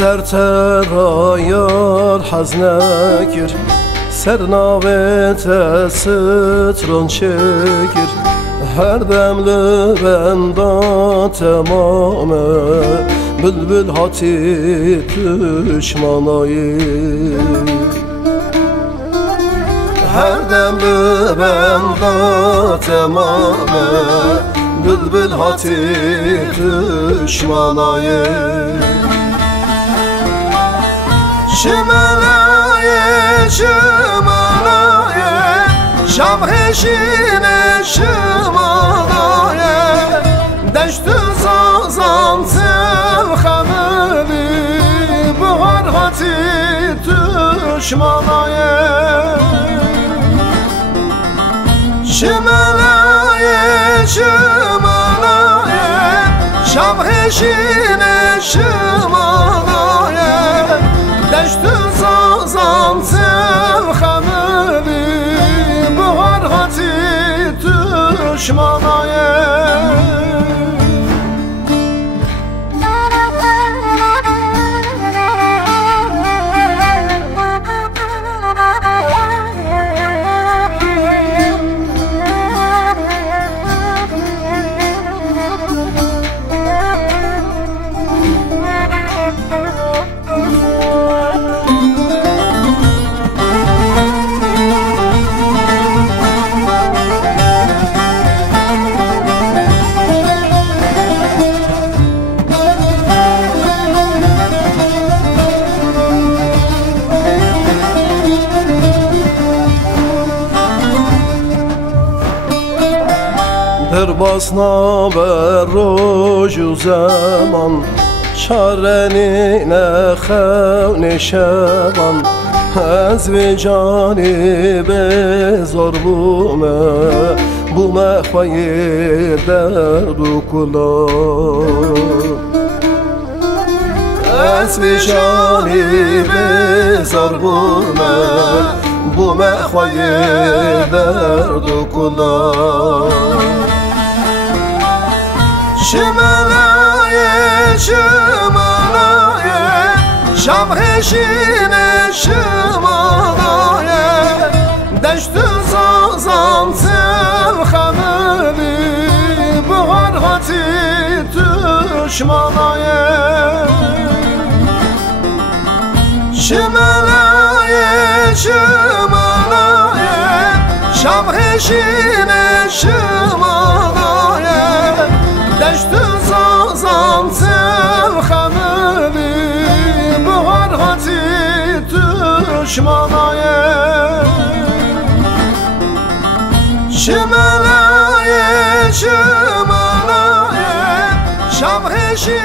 سرترایار حزنکر سرناوت ستران شکر هر دمل بندا تمامه بلبل هاتی düşmanayı her demli benda temame bülbül hati düşmanayı Şimalaye şimalaye şamheşine şimalaye deştü sazan selhameli buhar hati düşmanayı Şimalaye şimalaye şamheşine şimalaye deştü sazan selhameli buhar hati düşmanayı در basna بر روز و زمان چارنی نخون شبان از و جانی بزار بومه خواه درد و کلا از و جانی بزار بومه خواه درد و کلا Şimalaye şimalaye şamheşine şimalaye deştü sazan selhameli buhar hati düşmanayı Şimalaye şimalaye şamheşine şimalaye deştü sazan selhameli buhar hati düşmanayı Şimalaye şimalaye şamheşi